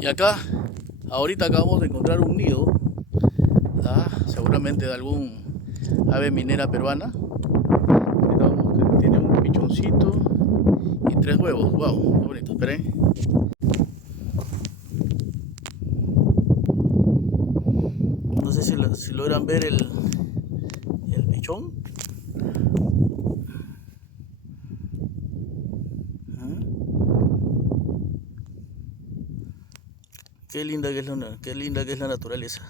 Y acá, ahorita acabamos de encontrar un nido, seguramente de algún ave minera peruana. Ahorita tiene un pichoncito y 3 huevos. Wow, qué bonito. Esperen. No sé si logran ver el pichón. Qué linda que es qué linda que es la naturaleza.